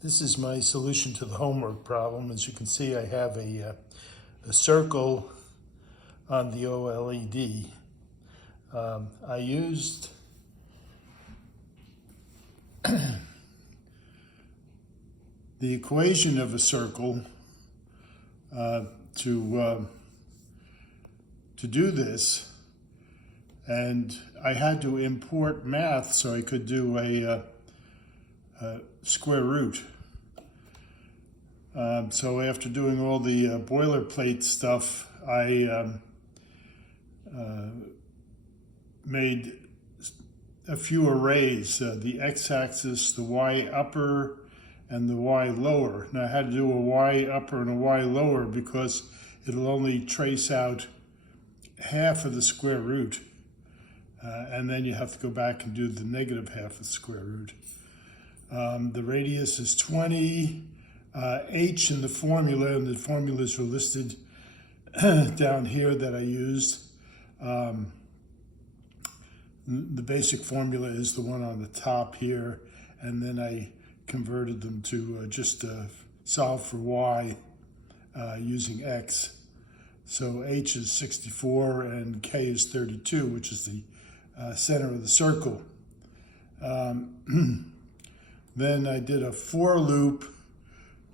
This is my solution to the homework problem. As you can see, I have a circle on the OLED. I used the equation of a circle to do this, and I had to import math so I could do a square root. So after doing all the boilerplate stuff, I made a few arrays, the x-axis, the y upper, and the y lower. Now I had to do a y upper and a y lower because it'll only trace out half of the square root. And then you have to go back and do the negative half of the square root. The radius is 20. H in the formula, and the formulas were listed down here that I used. The basic formula is the one on the top here, and then I converted them to just solve for y using x. So H is 64 and K is 32, which is the center of the circle. Then I did a for loop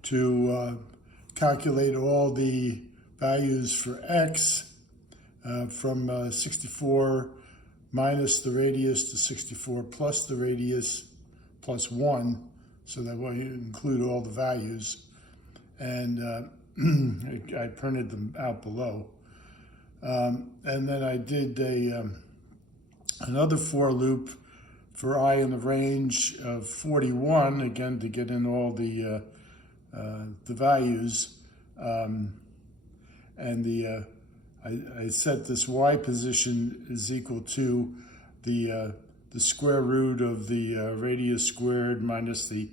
to calculate all the values for x from 64 minus the radius to 64 plus the radius plus 1, so that way you include all the values. And I printed them out below. And then I did another for loop for I in the range of 41, again to get in all the values, and I set this y position is equal to the square root of the radius squared minus the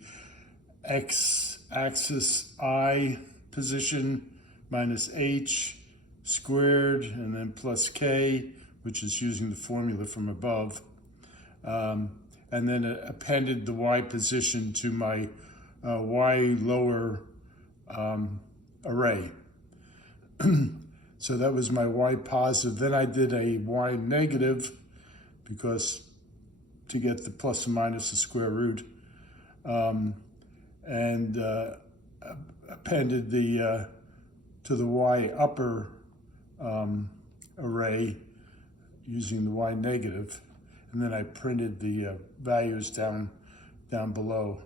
x-axis I position minus h squared, and then plus k, which is using the formula from above, and then appended the y position to my y lower array. So that was my y positive. Then I did a y negative, because to get the plus and minus the square root, and appended the to the y upper array using the y negative, and then I printed the values down below.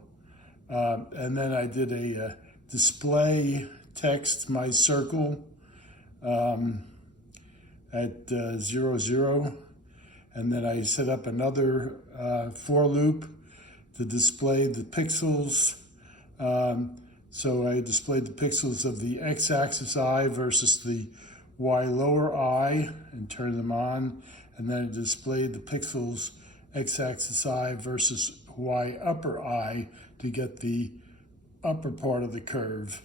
And then I did a display text my circle at 0, 0, and then I set up another for loop to display the pixels. So I displayed the pixels of the x-axis I versus the y lower I and turned them on, and then I displayed the pixels x-axis I versus y upper I to get the upper part of the curve.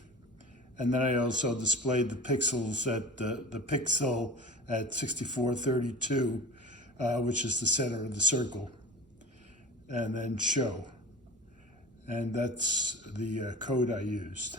And then I also displayed the pixels at the pixel at 6432, which is the center of the circle, and then show. And that's the code I used.